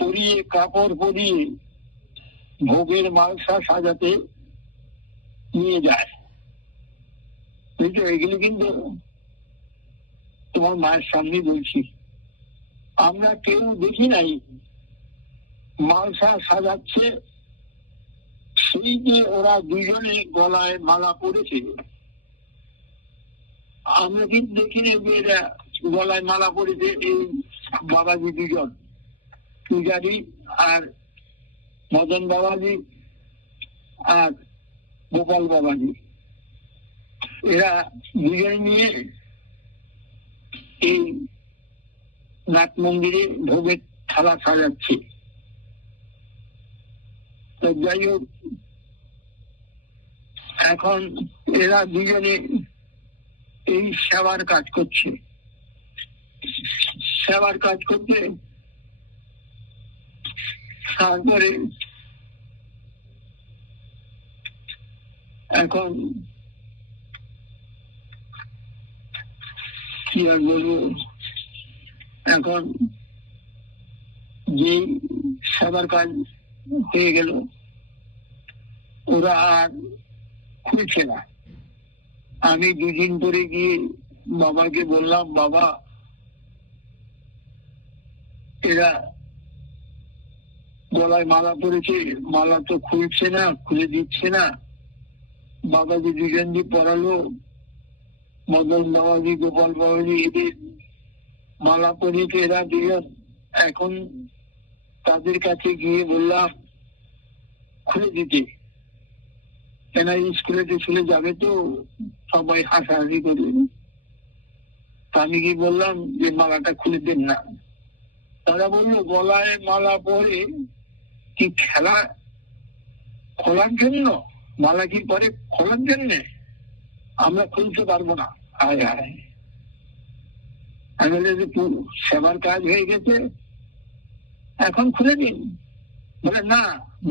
পরিয়ে, কাপড় পরিয়ে ভোগের মালসা সাজাতে নিয়ে যায়। বুঝছো, এগুলি কিন্তু তোমার মায়ের সামনে বলছি, আমরা কেউ দেখি নাই। মালসা সাজাচ্ছে, সেই যে ওরা দুইজনে গলায় মালা পরেছে, আমরা কিন্তু দেখিনি যে এরা গলায় মালা পরেছে। এই বাবাজি দুজন, পূজারী আর মদন বাবাজি আর গোপাল বাবাজি, এরা দুজন নিয়ে এই নাট মন্দিরে ভোগের থালা সাজাচ্ছে। তো যাই হোক, এখন এরা দুজনে এই সেবার কাজ করছে। তারপরে এখন কি আর বলবো, এখন যে সেবার কাজ হয়ে গেল, ওরা আর খুলছে না। আমি 2 দিন পরে গিয়ে বাবাকে বললাম, বাবা এরা গলায় মালা পরেছে, মালা তো খুলছে না, খুলে দিচ্ছে না। বাবাজি দুজন যে পড়ালো, মদন বাবাজি গোপাল বাবাজি, এদের মালা পরিয়েছে এরা দুজন। এখন তাদের কাছে গিয়ে বললাম খুলে দিতে, কেন স্কুলেতে চলে যাবে তো, সবাই হাসাহাসি করবে। আমি কি বললাম যে মালাটা খুলে দেন না। তারা বললো গলায় মালা পরে কি খেলা খোলার জন্য? মালা কি পরে খোলার জন্য? আমরা খুলতে পারবো না। আয় আয়, আমি বলে যে সেবার কাজ হয়ে গেছে, এখন খুলে দিন। বলে না,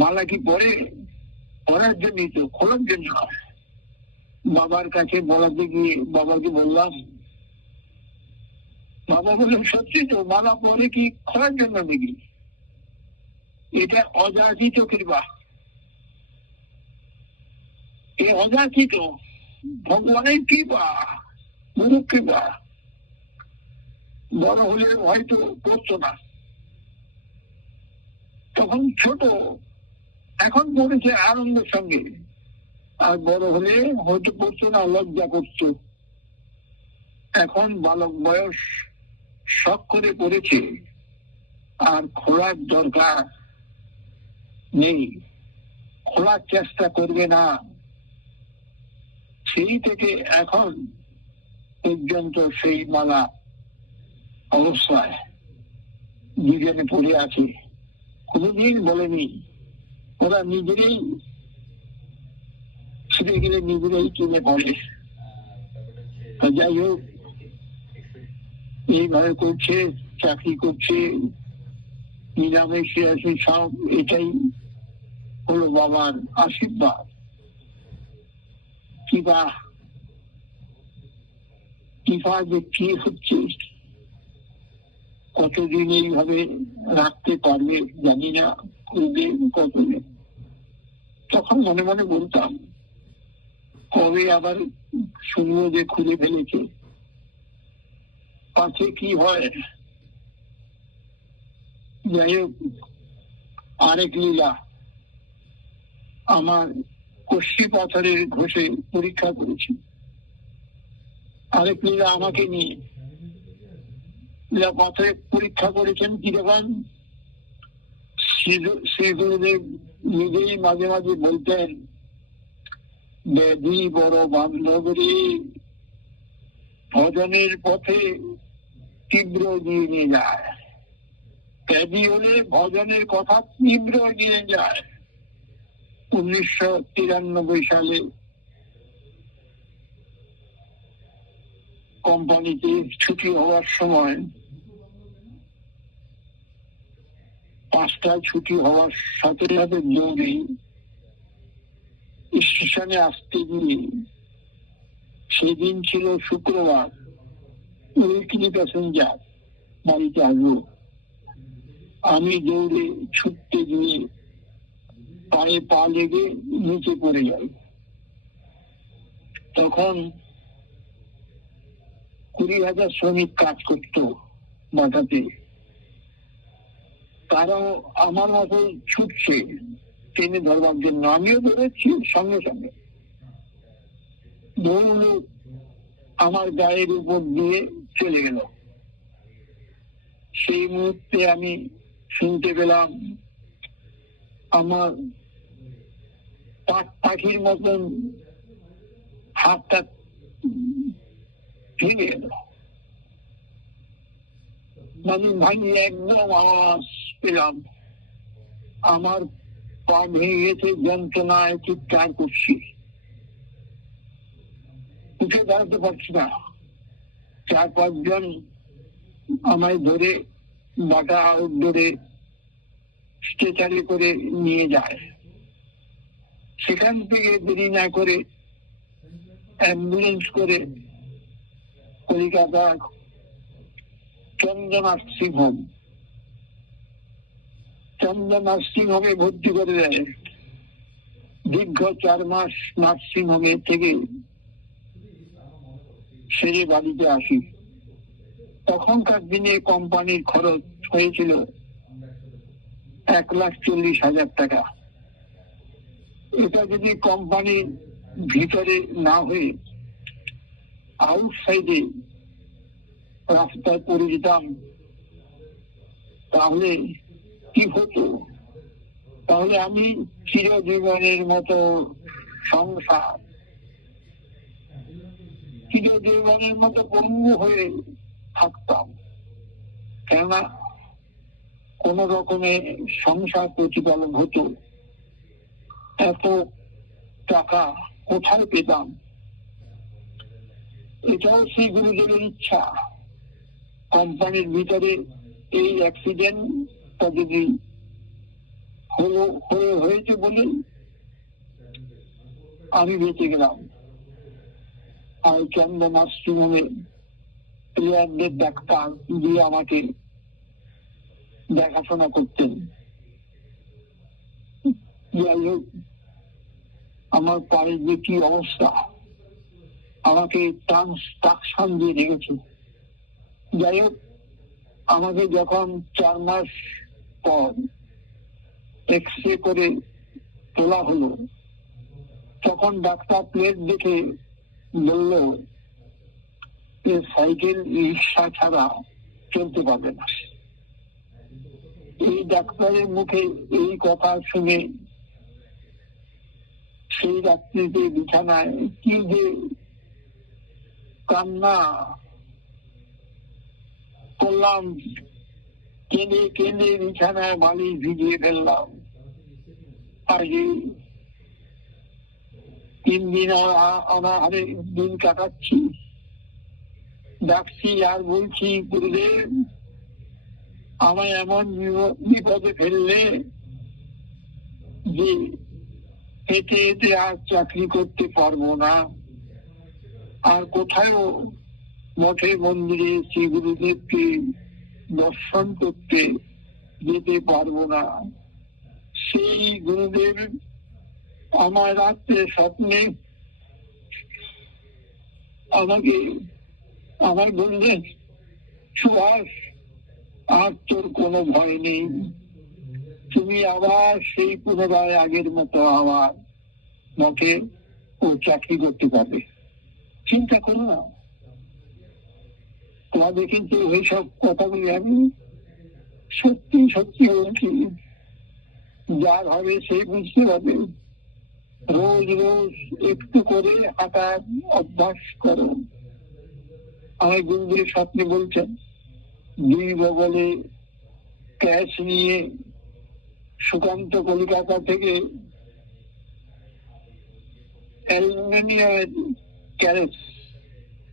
মালা কি পরে পরার জন্যই তো, খোলার জন্য। বাবার কাছে বলাতে গিয়ে বাবাকে বললাম, বাবা বললেন সত্যি তো, মালা পরে কি খোলার জন্য নাকি? এটা অযাচিত কৃপা, এই অযাচিত ভগবানের কৃপা, গুরু কৃপা। বড় হলে হয়তো পড়তো না, তখন ছোট, এখন পড়েছে আনন্দের সঙ্গে। আর বড় হলে হয়তো পড়তো না, লজ্জা করতো। এখন বালক বয়স, শখ করে পড়েছে, আর খোলার দরকার নেই, খোলার চেষ্টা করবে না। সেই থেকে এখন পর্যন্ত সেই মালা অবস্থায় দুজনে পড়ে আছে, কোনদিন বলেনি। ওরা নিজেরাই ছিঁড়ে গেলে নিজেরাই কিনে পড়ে। যাই হোক, এইভাবে করছে, চাকরি করছে, নিরামিষে আছে সব, এটাই হলো বাবার আশীর্বাদ। কিবা কিবা যে কি হচ্ছে, কতদিন এইভাবে রাখতে পারবে জানি না, করবে কতদিন। তখন মনে মনে বলতাম কবে আবার শুনবো যে খুলে ফেলেছে, পাছে কি হয়। যাই হোক, আরেক লীলা, আমার কষ্টি পাথরের ঘষে পরীক্ষা করেছি। আরেক লীলা আমাকে নিয়ে লীলা পাথরে পরীক্ষা করেছেন কিরকম। শ্রী গুরুদেব নিজেই মাঝে মাঝে বলতেন, ব্যাধি বড় বান্ধবী, ভজনের পথে তীব্র দিয়ে নিয়ে যায়। ব্যাধি হলে ভজনের কথা তীব্র নিয়ে যায়। 1993 সালে কোম্পানিতে ছুটি হওয়ার সময়, 5টায় ছুটি হওয়ার সাথে সাথে দৌড়ে স্টেশনে আসতে গিয়ে, সেদিন ছিল শুক্রবার, উইকলি প্যাসেঞ্জার, বাড়িতে আসবো। আমি দৌড়ে ছুটতে গিয়ে পায়ে পা লেগে নিচে পড়ে যাই। তখন 20,000 শ্রমিক কাজ করত বাটাতে, তারাও আমার মতো ছুটছে ট্রেনে ধরবার জন্য, আমিও দৌড়াচ্ছি সঙ্গে সঙ্গে। দৌড় আমার গায়ের উপর দিয়ে চলে গেল। সেই মুহূর্তে আমি শুনতে পেলাম আমার পাখির মতন হাতটা ভেঙে গেল। মানে ভাঙি একদম আওয়াজ পেলাম, আমার পা ভেঙে গেছে, যন্ত্রণায় চিৎকার করছি, উঠে দাঁড়াতে পারছি না। 4-5 জন আমায় ধরে বাটা আউটডোরে স্ট্রেচারে করে নিয়ে যায়। সেখান থেকে দেরি না করে অ্যাম্বুলেন্স করে কলকাতা চন্দন নার্সিং হোমে ভর্তি করে দেয়। দীর্ঘ 4 মাস নার্সিং হোমে থেকে সেরে বাড়িতে আসি। তখনকার দিনে কোম্পানির খরচ হয়েছিল 1,40,000 টাকা। এটা যদি কোম্পানির ভিতরে না হয়ে আউটসাইডে রাস্তায় পড়ে যেতাম, তাহলে কি হতো? তাহলে আমি চিরজীবনের মতো সংসার, চিরজীবনের মতো পঙ্গু হয়ে থাকতাম। কেননা কোন রকমে সংসার প্রতিপালন হতো, এত টাকা কোথায় পেতাম? এটাও শ্রী গুরুদেবের ইচ্ছা। কোম্পানির ভিতরে এই অ্যাক্সিডেন্টটা যদি হয়েছে বলে আমি বেঁচে গেলাম। আর চন্দন নার্সিং হোমে প্লেয়ারদের ডাক্তার দিয়ে আমাকে দেখাশোনা করতেন। যাই হোক, আমার পায়ের যে কি অবস্থা, আমাকে ট্রান্সট্রাকশন দিয়ে রেখেছে। যাই হোক, আমাকে যখন 4 মাস পর এক্সরে করে তোলা হলো, তখন ডাক্তার প্লেট দেখে বলল সাইকেল রিক্সা ছাড়া চলতে পারবে না। এই ডাক্তারের মুখে এই কথা শুনে সেই রাত্রিতে বিছানায় কি যে কান্না করলাম, কেঁদে কেঁদে বিছানায় বালিশ ভিজিয়ে ফেললাম। আগে 3 দিন অনাহারে দিন কাটাচ্ছি, ডাকছি আর বলছি, গুরুদেব আমায় এমন বিপদে ফেললে যে এতে এতে আর চাকরি করতে পারবো না, আর কোথাও মঠে মন্দিরে শ্রী গুরুদেবকে দর্শন করতে যেতে পারবো না। সেই গুরুদেব আমার রাত্রে স্বপ্নে আমায় বললেন, সুভাষ, আর তোর কোনো ভয় নেই, তুমি আবার সেই পুনরায় আগের মতো আবার মঠে ও চাকরি করতে পারবে। চিন্তা করো না, তোমাদের কিন্তু ওইসব কথাগুলি আমি সত্যি সত্যি বলছি, যার হবে সেই বুঝতে পারবে। রোজ রোজ একটু করে হাঁটার অভ্যাস করো। আমার গুরুদেব স্বপ্নে বলছেন, দুই বগলে ক্যাশ নিয়ে সুকান্ত কলিকাতা থেকে অ্যালুমিনিয়ামের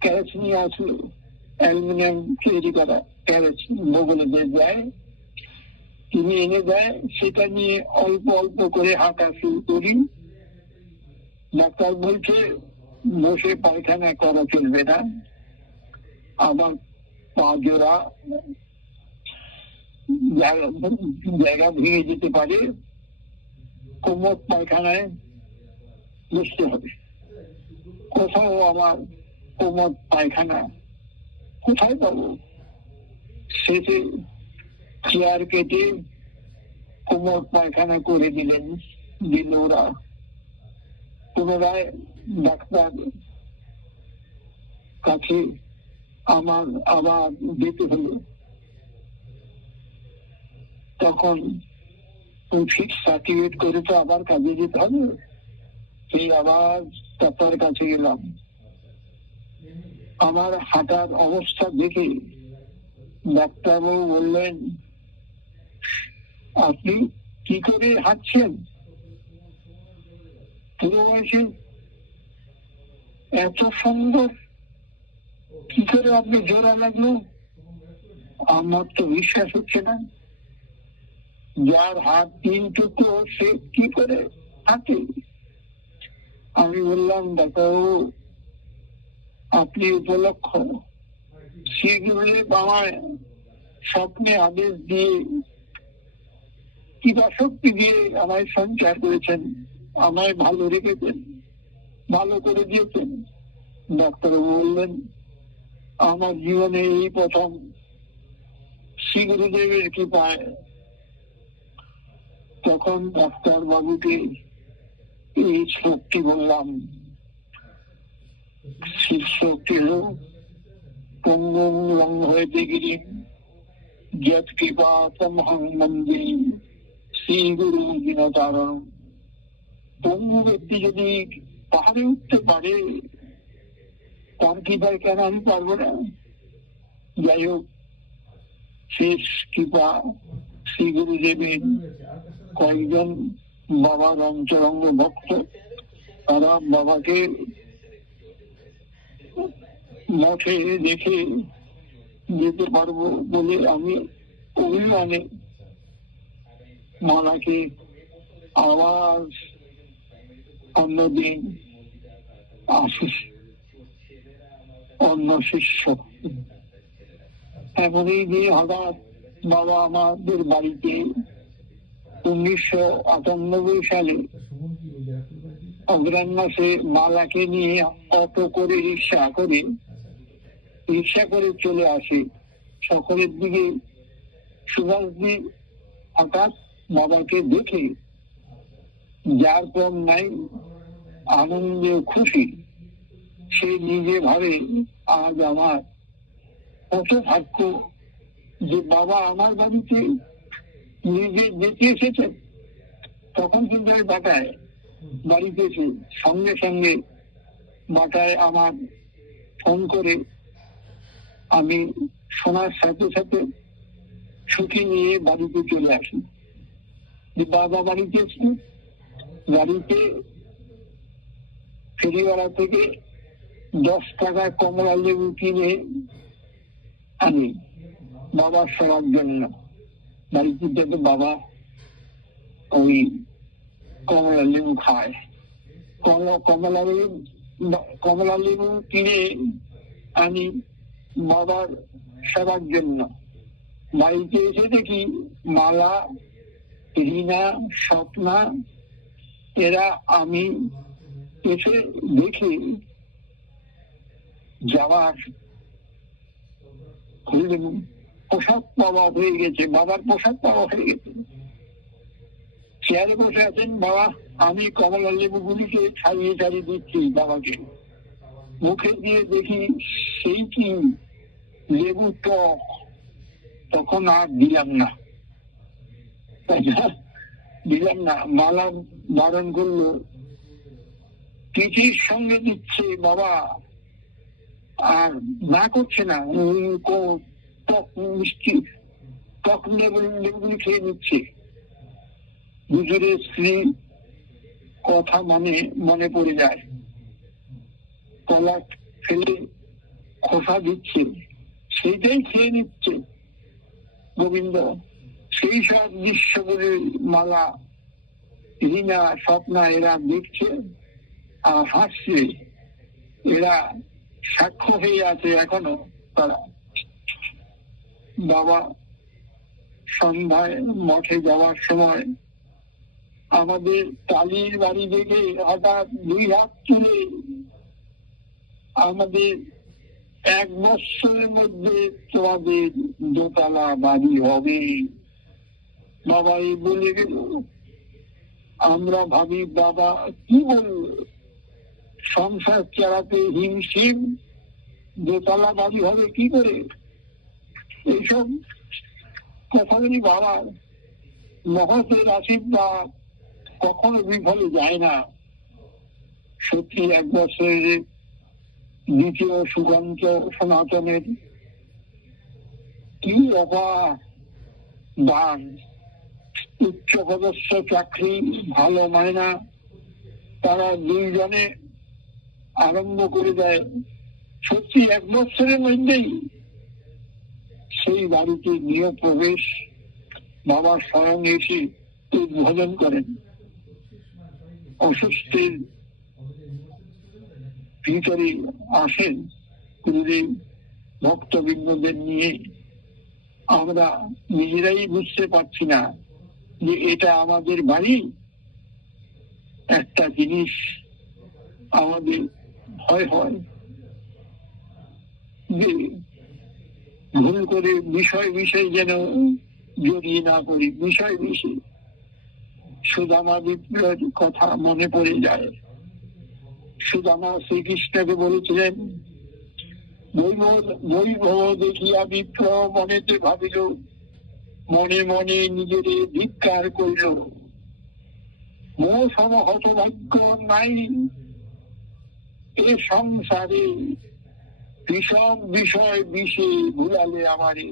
ক্যারেজ নিয়ে আসলো, অ্যালুমিনিয়াম তৈরি করা ক্যারেজ বগলে যায়, তিনি এনে দেয়, সেটা নিয়ে অল্প অল্প করে হাঁটা শুরু করি। ডাক্তার বলছে বসে পায়খানা করা চলবে না, আবার পা জোড়া জায়গা ভেঙে যেতে পারে, কোমর পায়খানায় বসতে হবে। কোথাও আমার কোমর পায়খানা কোথায় পাবো? শেষে চেয়ার কেটে কোমর পায়খানা করে দিল ওরা। পুনরায় ডাক্তার কাছে আমার আবার যেতে হলো। তখন ফিক্স সার্টিফিকেট করে তো আবার কাজে যেতে হবে, সেই আবার ডাক্তার কাছে গেলাম। আমার হাঁটার অবস্থা দেখে ডাক্তারবাবু বললেন, আপনি কি করে হাঁটছেন? পুরো বয়সে এত সুন্দর, কি করে আপনি জোড়া লাগলো? আমার তো বিশ্বাস হচ্ছে না। যার হাত 3 টুকরো সে কি করে হাঁটে? আমি বললাম, ডাক্তারবাবু, আপনি উপলক্ষ, সেগুলো আমায় স্বপ্নে আদেশ দিয়ে কিবা শক্তি দিয়ে আমায় সঞ্চার করেছেন, আমায় ভালো রেখেছেন, ভালো করে দিয়েছেন। ডাক্তারবাবু বললেন, আমার জীবনে এই প্রথম শ্রী গুরুদেবের কৃপায়। তখন ডাক্তার বাবুকে এই শক্তি বললাম, শিব শক্তি হল পঙ্গুং লঙ্ঘয়তে গিরিম যৎ কৃপাতমহং মন্দির শ্রী গুরু দীনতারণ। পঙ্গু ব্যক্তি যদি পাহাড়ে উঠতে পারে, তার কৃপায় কেন আমি পারবো না? যাই হোক, শেষ কৃপা শ্রী গুরুদেবের কয়েকজন বাবার অন্তরঙ্গ ভক্ত, তারা বাবাকে মঠে দেখে যেতে পারবো বলে আমি অভিমানে মালাকে আবার অন্যদিন আসিস অন্য শিষ্য। এমনই যে হঠাৎ বাবা আমাদের বাড়িতে 1998 সালে অগ্রহণ মাসে মালাকে নিয়ে অটো করে রিক্সা করে চলে আসে। সকলের দিকে সুভাষজি হঠাৎ বাবাকে দেখে যার কম নাই আনন্দে খুশি। সে নিজে ভাবে, আজ আমার কত ভাগ্য যে বাবা আমার বাড়িতে নিজে যেতে এসেছেন। তখন কিন্তু আমি বাড়িতে এসে সঙ্গে সঙ্গে বাটায় আমার ফোন করে আমি শোনার সাথে সাথে ছুটি নিয়ে বাড়িতে চলে আসি। বাবা বাড়িতে এসে গাড়িতে ফেরিওয়ালা থেকে 10 টাকায় কমলা লেবু কিনে আনি বাবার সবার জন্য। বাড়িতে তো বাবা ওই কমলা লেবু খায়। কমলা লেবু কিনে আনি বাবার সেবার জন্য। বাড়িতে এসে দেখি মালা, রিনা, স্বপ্না এরা আমি এসে দেখি যাওয়ার পোশাক পাওয়া হয়ে গেছে, বাবার পোশাক পাওয়া হয়ে গেছে। চেয়ারে বসে আছেন বাবা, আমি কমলা লেবুগুলিকে ছাড়িয়ে ছাড়িয়ে দিচ্ছি বাবাকে। মুখে দিয়ে দেখি সেই কি লেবু টক। তখন আর দিলাম না। মালা বারণ করলো, চিঠির সঙ্গে দিচ্ছে বাবা, আর না করছে না। টক মিষ্টি টক লেবুগুলি খেয়ে নিচ্ছে। হুজুরের স্ত্রী কথা মনে পড়ে যায়। কলা ফেলে খোসা দিচ্ছে, সেইটাই খেয়ে নিচ্ছে গোবিন্দ। সেই সব দৃশ্যগুলি মালা, রিনা, স্বপ্না এরা দেখছে আর হাসছে। এরা সাক্ষ্য হয়ে আছে এখনো তারা। বাবা সন্ধ্যায় মঠে যাওয়ার সময় আমাদের টালির বাড়ি দেখে হঠাৎ দুই হাত তুলে আমাদের 1 বছরের মধ্যে তোমাদের দোতলা বাড়ি হবে বাবা এই বলে গেল। আমরা ভাবি বাবা কি বলল, সংসার চালাতে হিমশিম, দোতলা বাড়ি হবে কি করে? এইসব কথাগুলি বাবার মহতের আশীর্বাদ কখনো বিফলে যায় না। সত্যি 1 বছরের দ্বিতীয় সুগন্ধ সনাতনের কি দান। উচ্চ পদস্থ চাকরি, ভালো মায়না, তারা 2 জনে আরম্ভ করে দেয়। সত্যি 1 বছরের মধ্যেই সেই বাড়িতে গৃহ প্রবেশ বাবা স্বয়ং এসে উদ্বোধন করেন। অসুস্থের ভিতরে আসেন গুরুদেব ভক্তবৃন্দদের নিয়ে। আমরা নিজেরাই বুঝতে পারছি না যে এটা আমাদের বাড়ি। একটা জিনিস আমাদের ভয় হয় যে ভুল করে বিষয় যেন জড়িয়ে না করি। বিষয় সুদামা বিপ্লবের কথা মনে পড়ে যায়। সুদামা শ্রীকৃষ্ণকে বলেছিলেন, বৈভব দেখিয়া বিপ্র মনেতে ভাবিল, মনে মনে নিজের ধিক্কার করিল। মো সম হতভাগ্য নাই এ সংসারে, বিষম বিষয় বিষে ভুলালে আমারে।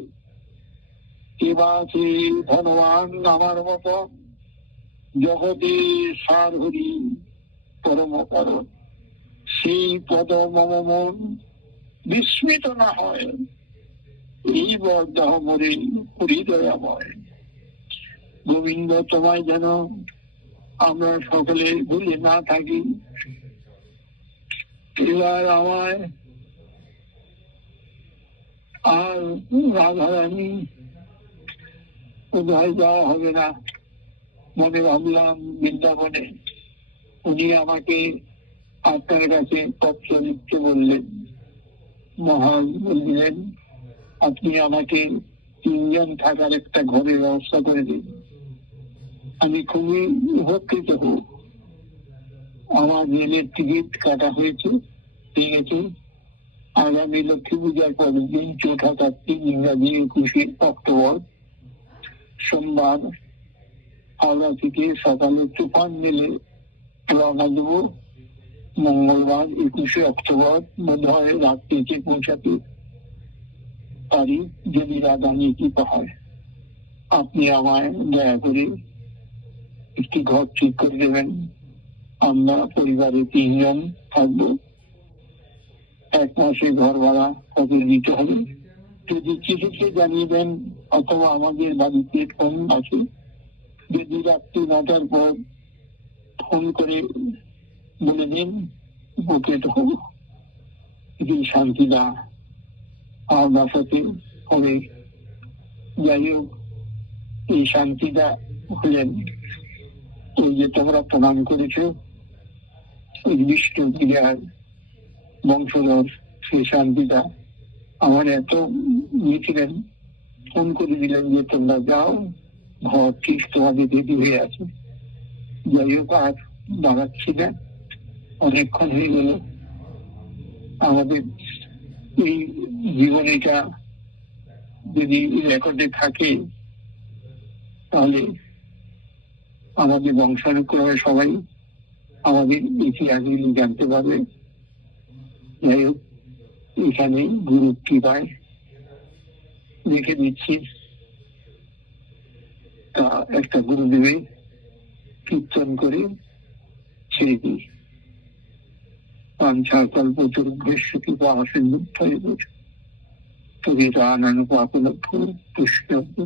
এবার সে ধনবান আমার মত, জগতে সার হরি পরম পর। সেই পদ মম মন বিস্মিত না হয়, এই বরদাহ মরে হৃদয়াময়। গোবিন্দ তোমায় যেন আমরা সকলে ভুলে না থাকি। এবার আমায় আর রাধারানী কোথায় যাওয়া হবে না। মনে ভাবলাম বৃন্দাবনে। উনি আমাকে আপনার কাছে পত্র লিখতে বললেন। মহারাজ বললেন, আপনি আমাকে 3 জন থাকার একটা ঘরের ব্যবস্থা করে দিন। আমি খুবই উপকৃত হব। আমার রেলের টিকিট কাটা হয়েছে, ঠিক আছে। আগামী লক্ষ্মী পূজার পরের দিন 4ঠা কার্তিক, ইংরাজি 21শে অক্টোবর সোমবার হাওড়া থেকে সকালে তুফান মেলে রওনা দেব। মঙ্গলবার 21শে অক্টোবর বোধ হয় রাত্রিতে পৌঁছাতে পারি, যদি রাধারানী কৃপা হয়। আপনি আমায় দয়া করে একটি ঘর ঠিক করে দেবেন। আমরা পরিবারে 3 জন থাকবো। 1 মাসে ঘর ভাড়া কত দিতে হবে যদি চিঠিতে জানিয়ে দেন অথবা আমাদের বাড়িতে ফোন আছে, যদি রাত্রি 9টার পর ফোন করে বলে দিন উপকৃত হব। যদি শান্তিদা আমার বাসাতে হবে। যাই হোক, এই শান্তিদা হলেন ওই যে তোমরা প্রমাণ করেছ ওই বিষ্ণু বিরাট বংশধর। সেই শান্তিদা আমার এত ছিলেন, ফোন করে দিলেন যে তোমরা যাও, ঘর ঠিক তোমাদের রেডি হয়ে আছে। যাই হোক, আর বাড়াচ্ছি না, অনেকক্ষণ হয়ে গেল। আমাদের এই জীবনীটা যদি রেকর্ডে থাকে তাহলে আমাদের বংশানুক্রমে সবাই আমাদের ইতিহাসগুলি জানতে পারবে। যাই হোক, এখানে গুরু কৃপায় রেখে দিচ্ছি। তা একটা গুরুদেবে কীর্তন করে ছেড়ে দিই। পাঞ্চাকল্পতরুভ্যশ্চ কৃপা সিন্ধুভ্যেব তদিদানানুপাপলভ্যো পুষ্পভ্যো